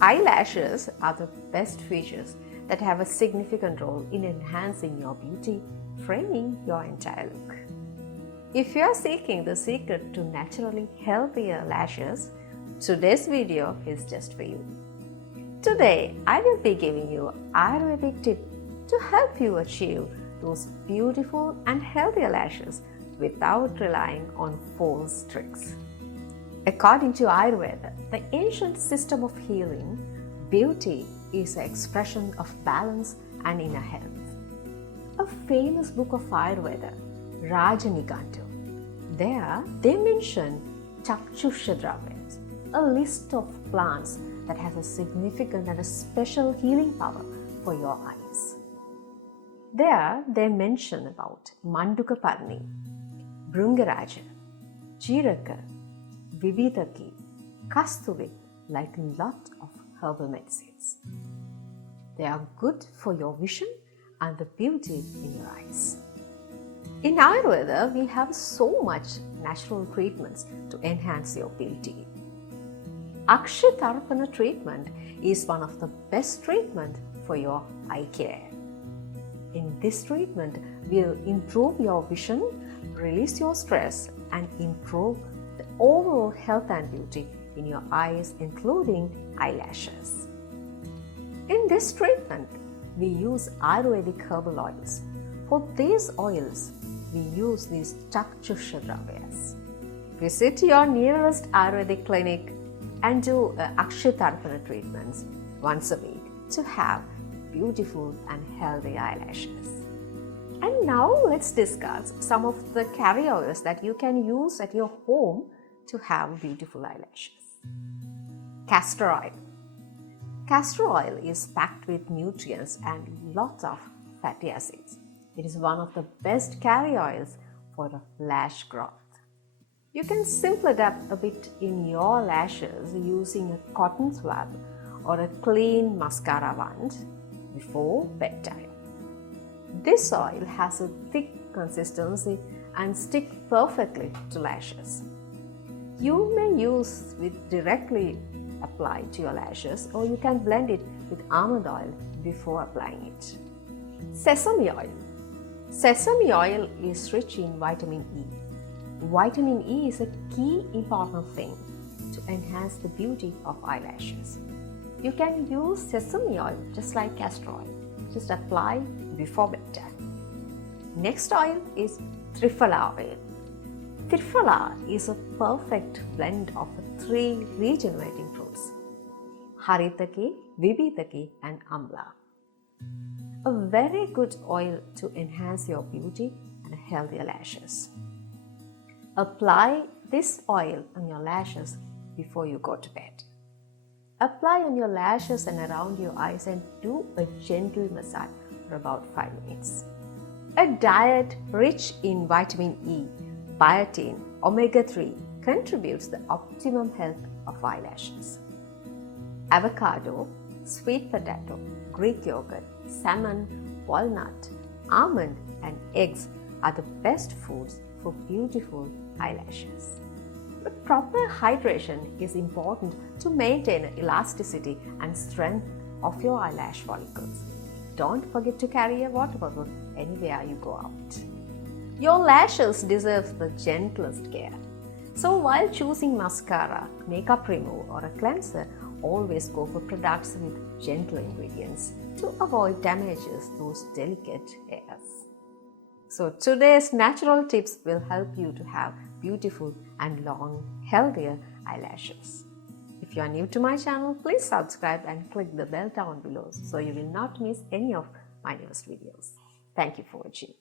Eyelashes are the best features that have a significant role in enhancing your beauty, framing your entire look. If you are seeking the secret to naturally healthier lashes, today's video is just for you. Today, I will be giving you an Ayurvedic tip to help you achieve those beautiful and healthier lashes without relying on false tricks. According to Ayurveda, the ancient system of healing, beauty is an expression of balance and inner health. A famous book of Ayurveda, Rajanigantu. There, they mention Chakshushadravyas, a list of plants that has a significant and a special healing power for your eyes. There, they mention about Mandukaparni, Bhrungaraja, Jiraka, Vividaki, Kasturi, like a lot of herbal medicines. They are good for your vision and the beauty in your eyes. In Ayurveda, we have so much natural treatments to enhance your beauty. Akshaya Tarapana treatment is one of the best treatments for your eye care. In this treatment, will improve your vision, release your stress, and improve the overall health and beauty in your eyes, including eyelashes. In this treatment, we use Ayurvedic herbal oils. For these oils, we use these Chakshushadravyas. Visit your nearest Ayurvedic clinic and do Akshaya Tarapana treatments once a week to have beautiful and healthy eyelashes. And now let's discuss some of the carrier oils that you can use at your home to have beautiful eyelashes. Castor Oil. Castor oil is packed with nutrients and lots of fatty acids. It is one of the best carrier oils for the lash growth. You can simple it up a bit in your lashes using a cotton swab or a clean mascara wand before bedtime. This oil has a thick consistency and sticks perfectly to lashes. You may use it directly applied to your lashes, or you can blend it with almond oil before applying it. Sesame Oil. Sesame oil is rich in vitamin E. Vitamin E is a key important thing to enhance the beauty of eyelashes. You can use sesame oil just like castor oil. Just apply before bedtime. Next oil is Triphala Oil. Triphala is a perfect blend of 3 regenerating fruits: Haritaki, Vibhitaki, and Amla. A very good oil to enhance your beauty and healthier lashes. Apply this oil on your lashes before you go to bed. Apply on your lashes and around your eyes and do a gentle massage for about 5 minutes. A diet rich in vitamin E, biotin, omega-3 contributes the optimum health of eyelashes. Avocado, sweet potato, Greek yogurt, salmon, walnut, almond, and eggs are the best foods for beautiful eyelashes. But proper hydration is important to maintain elasticity and strength of your eyelash follicles. Don't forget to carry a water bottle anywhere you go out. Your lashes deserve the gentlest care. So while choosing mascara, makeup remover, or a cleanser, always go for products with gentle ingredients to avoid damages those delicate hairs. So today's natural tips will help you to have beautiful and long, healthier eyelashes. If you are new to my channel, please subscribe and click the bell down below so you will not miss any of my newest videos. Thank you for watching.